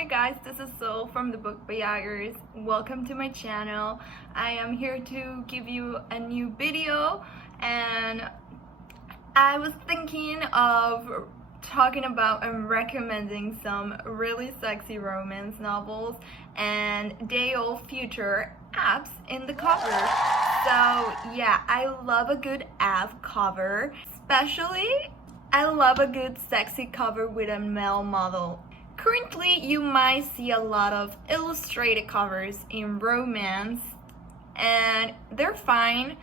Hey guys, this is Sol from the Book Buyers. Welcome to my channel. I am here to give you a new video, and I was thinking of talking about and recommending some really sexy romance novels, and they all feature abs in the cover. So yeah, I love a good ab cover, especially I love a good sexy cover with a male model. Currently, you might see a lot of illustrated covers in romance, and they're fine,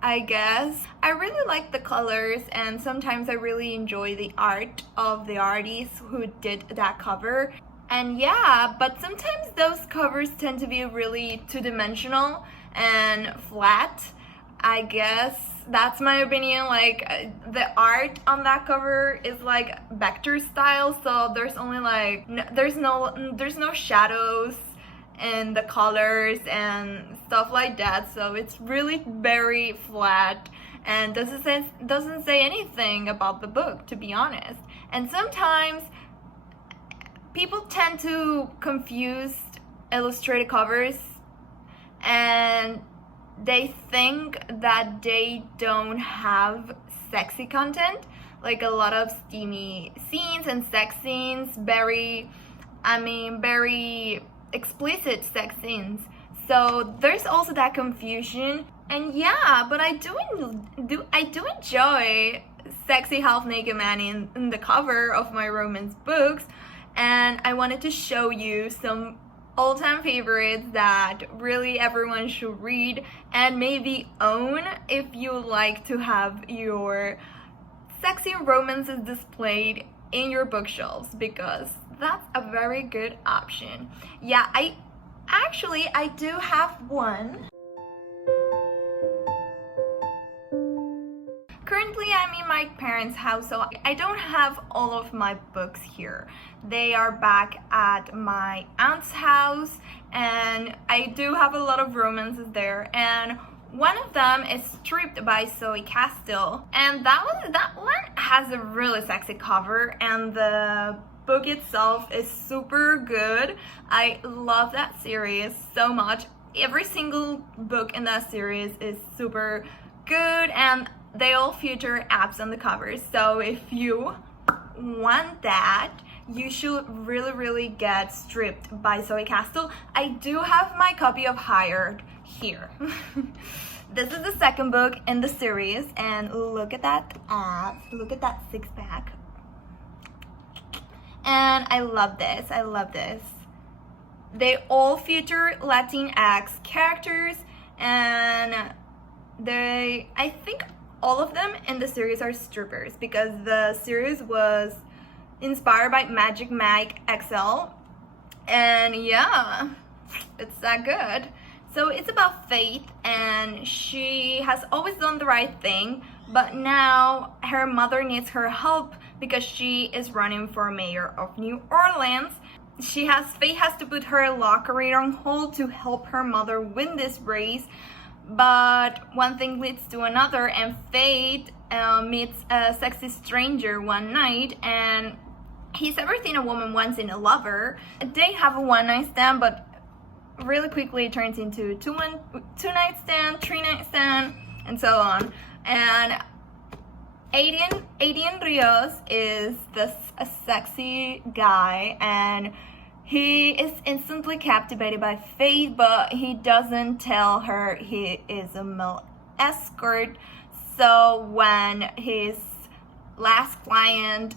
I guess. I really like the colors, and sometimes I really enjoy the art of the artist who did that cover. And yeah, but sometimes those covers tend to be really two-dimensional and flat. I guess that's my opinion. Like, the art on that cover is like vector style, so there's only like there's no shadows in the colors and stuff like that, so it's really very flat and doesn't say anything about the book, to be honest. And sometimes people tend to confuse illustrated covers, and they think that they don't have sexy content, like a lot of steamy scenes and sex scenes, very explicit sex scenes. So there's also that confusion. And yeah, but I do enjoy sexy half-naked man in the cover of my romance books, and I wanted to show you some all-time favorites that really everyone should read and maybe own if you like to have your sexy romances displayed in your bookshelves, because that's a very good option. Yeah, I do have one. Currently, I'm in my parents' house, so I don't have all of my books here. They are back at my aunt's house, and I do have a lot of romances there. And one of them is Stripped by Zoe Castile, and that one has a really sexy cover, and the book itself is super good. I love that series so much. Every single book in that series is super good, and they all feature abs on the covers. So if you want that, you should really get Stripped by Zoe Castile. I do have my copy of Hired here. This is the second book in the series, and look at that abs, look at that six-pack. And I love this. They all feature Latinx characters, and I think all of them in the series are strippers, because the series was inspired by Magic Mike XL, and yeah, it's that good. So it's about Faith, and she has always done the right thing, but now her mother needs her help because she is running for mayor of New Orleans. Faith has to put her law career on hold to help her mother win this race. But one thing leads to another, and Faith meets a sexy stranger one night, and he's everything a woman wants in a lover. They have a one-night stand, but really quickly it turns into two-night stand, three-night stand, and so on. And Adrian Rios is a sexy guy, and he is instantly captivated by Faith, but he doesn't tell her he is a male escort. So when his last client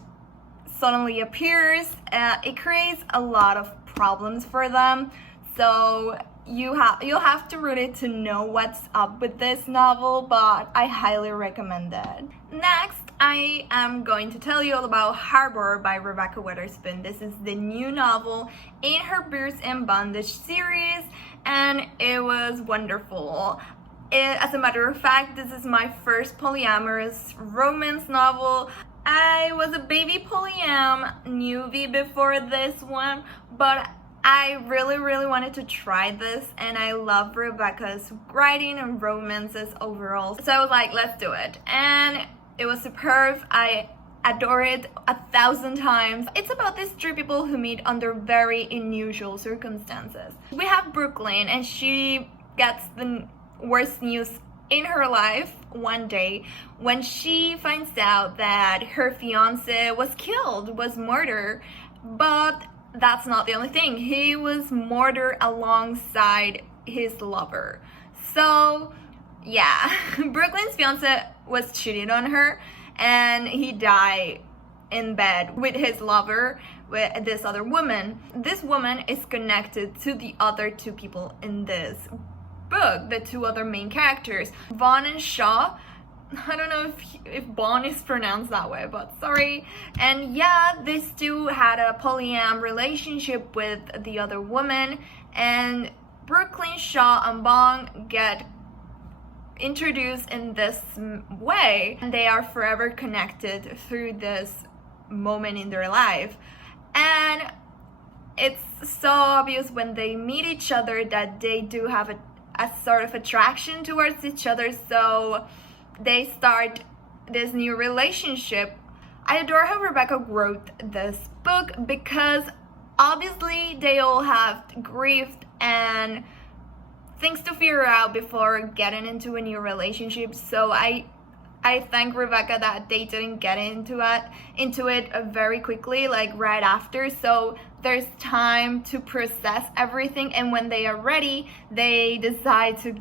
suddenly appears, it creates a lot of problems for them. So you'll have to read it to know what's up with this novel, but I highly recommend it. Next, I am going to tell you all about Harbor by Rebecca Weatherspoon. This is the new novel in her Beers and Bondage series, and it was wonderful. As a matter of fact, this is my first polyamorous romance novel. I was a baby polyam newbie before this one, but I really wanted to try this, and I love Rebecca's writing and romances overall. So I was like, let's do it. And it was superb. I adore it 1,000 times. It's about these three people who meet under very unusual circumstances. We have Brooklyn, and she gets the worst news in her life one day when she finds out that her fiance was killed, was murdered. But that's not the only thing. He was murdered alongside his lover. So yeah, Brooklyn's fiance was cheating on her, and he died in bed with his lover, with this other woman. This woman is connected to the other two people in this book, the two other main characters, Vaughn and Shaw. I don't know if Vaughn is pronounced that way, but sorry. And yeah, these two had a polyam relationship with the other woman, and Brooklyn, Shaw, and Vaughn get introduced in this way, and they are forever connected through this moment in their life. And it's so obvious when they meet each other that they do have a sort of attraction towards each other, so they start this new relationship. I adore how Rebecca wrote this book because obviously they all have grief and things to figure out before getting into a new relationship. So I thank Rebecca that they didn't get into it very quickly, like right after. So there's time to process everything, and when they are ready, they decide to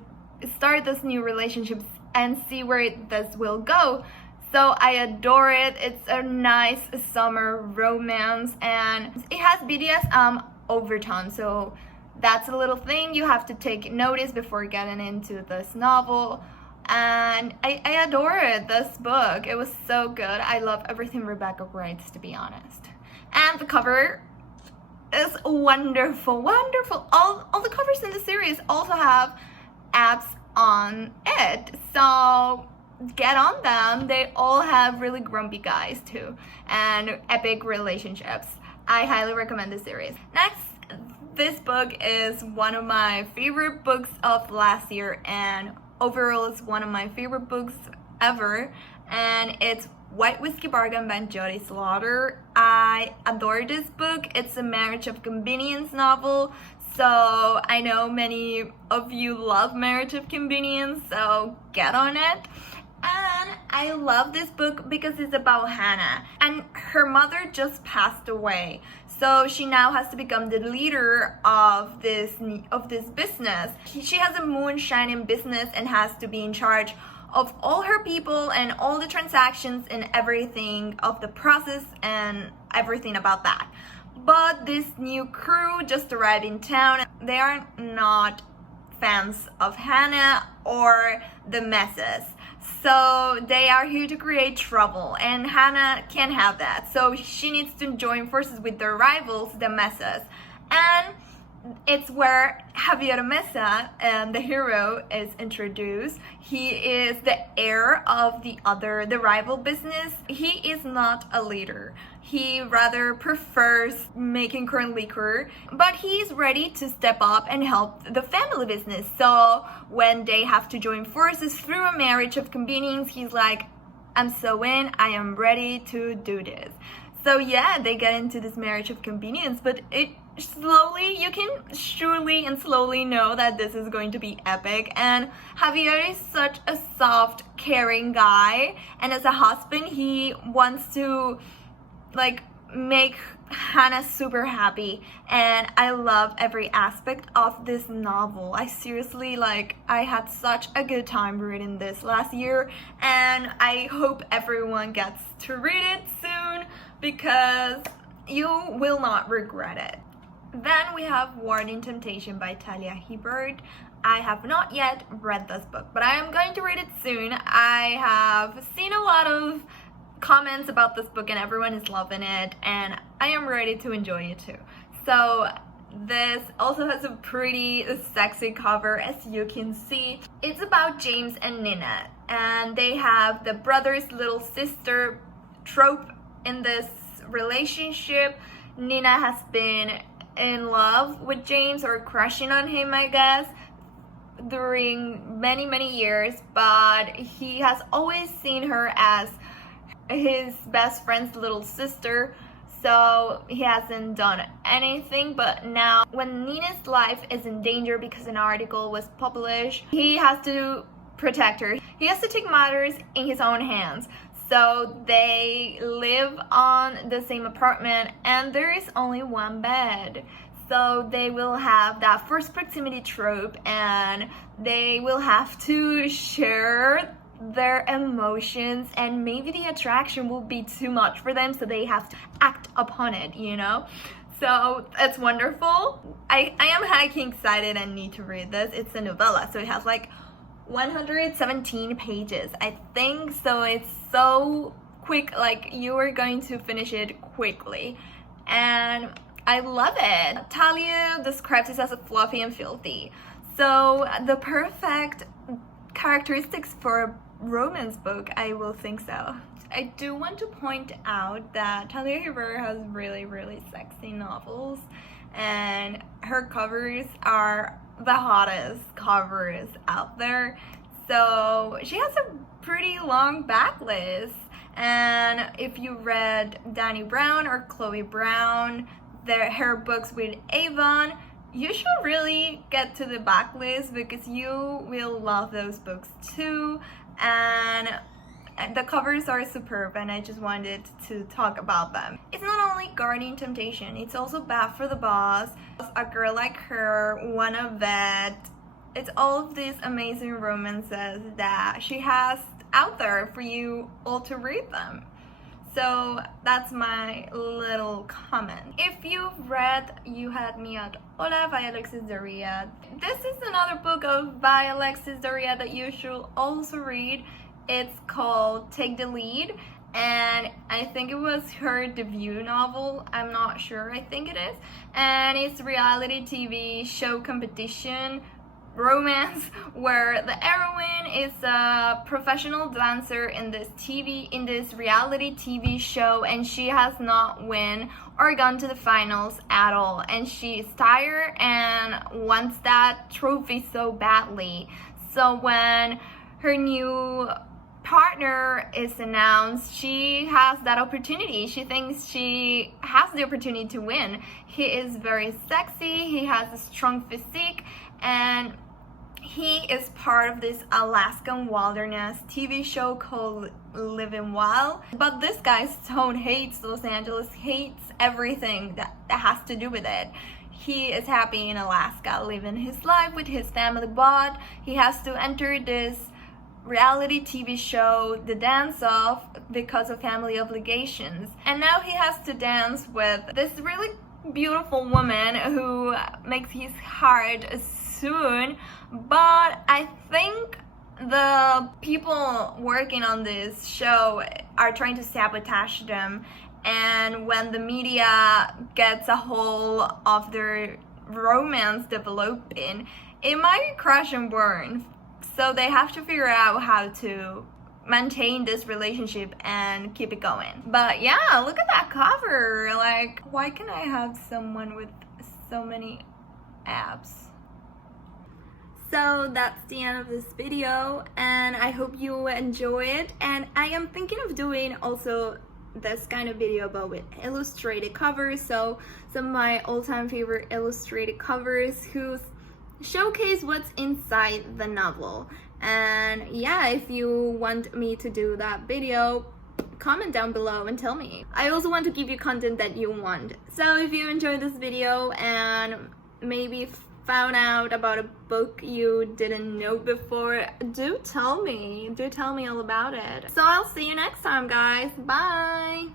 start this new relationship and see where this will go. So I adore it. It's a nice summer romance, and it has BDSM overtones. So that's a little thing you have to take notice before getting into this novel. And I adore it, this book. It was so good. I love everything Rebecca writes, to be honest. And the cover is wonderful, wonderful. All the covers in the series also have apps on it, so get on them. They all have really grumpy guys too, and epic relationships. I highly recommend this series. Next, this book is one of my favorite books of last year, and overall it's one of my favorite books ever, and it's White Whiskey Bargain by Jody Slaughter. I adore this book. It's a marriage of convenience novel, so I know many of you love marriage of convenience, so get on it. And I love this book because it's about Hannah, and her mother just passed away, so she now has to become the leader of this business. She has a moonshining business and has to be in charge of all her people and all the transactions and everything of the process and everything about that. But this new crew just arrived in town. They are not fans of Hannah or the messes, so they are here to create trouble, and Hannah can't have that, so she needs to join forces with their rivals, the messes. And it's where Javier Mesa, the hero, is introduced. He is the heir of the rival business. He is not a leader. He rather prefers making corn liquor, but he's ready to step up and help the family business. So when they have to join forces through a marriage of convenience, he's like, I'm so in, I am ready to do this. So yeah, they get into this marriage of convenience, but you can surely and slowly know that this is going to be epic. And Javier is such a soft, caring guy, and as a husband, he wants to make Hannah super happy, and I love every aspect of this novel. I seriously, I had such a good time reading this last year, and I hope everyone gets to read it soon because you will not regret it. Then we have Warning Temptation by Talia Hibbert. I have not yet read this book, but I am going to read it soon. I have seen a lot of comments about this book and everyone is loving it, and I am ready to enjoy it too. So this also has a pretty sexy cover, as you can see. It's about James and Nina, and they have the brother's little sister trope in this relationship. Nina has been in love with James, or crushing on him, I guess, during many years, but he has always seen her as his best friend's little sister, so he hasn't done anything. But now when Nina's life is in danger because an article was published, he has to protect her. He has to take matters in his own hands. So they live on the same apartment and there is only one bed. So they will have that first proximity trope and they will have to share their emotions, and maybe the attraction will be too much for them, so they have to act upon it, you know? So it's wonderful. I am highly excited and need to read this. It's a novella, so it has like 117 pages, I think. So it's so quick, like you are going to finish it quickly. And I love it. Talia describes it as a fluffy and filthy. So the perfect characteristics for a romance book, I will think so. I do want to point out that Talia Rivera has really sexy novels, and her covers are the hottest covers out there. So she has a pretty long backlist, and if you read Dani Brown or Chloe Brown, her books with Avon, you should really get to the backlist because you will love those books too. And the covers are superb, and I just wanted to talk about them. It's not only Guardian Temptation, it's also Bad for the Boss, A Girl Like Her, Wanna Vet. It's all of these amazing romances that she has out there for you all to read them. So that's my little comment. If you've read You Had Me at Hola by Alexis Daria, this is another book by Alexis Daria that you should also read. It's called Take the Lead, and I think it was her debut novel. I'm not sure, I think it is. And it's a reality TV show competition romance where the heroine is a professional dancer in this reality TV show, and she has not won or gone to the finals at all, and she is tired and wants that trophy so badly. So when her new partner is announced, she has that opportunity. She thinks she has the opportunity to win. He is very sexy, he has a strong physique, and he is part of this Alaskan wilderness TV show called Living Wild. But this guy's tone hates Los Angeles, hates everything that has to do with it. He is happy in Alaska, living his life with his family, but he has to enter this reality TV show, The Dance Off, because of family obligations. And now he has to dance with this really beautiful woman who makes his heart soon. But I think the people working on this show are trying to sabotage them, and when the media gets a hold of their romance developing, it might crash and burn. So they have to figure out how to maintain this relationship and keep it going. But yeah, look at that cover. Like, why can't I have someone with so many abs? So that's the end of this video, and I hope you enjoy it. And I am thinking of doing also this kind of video but with illustrated covers, so some of my all-time favorite illustrated covers who showcase what's inside the novel. And yeah, if you want me to do that video, comment down below and tell me. I also want to give you content that you want. So if you enjoyed this video and maybe found out about a book you didn't know before, do tell me all about it. So I'll see you next time, guys. Bye.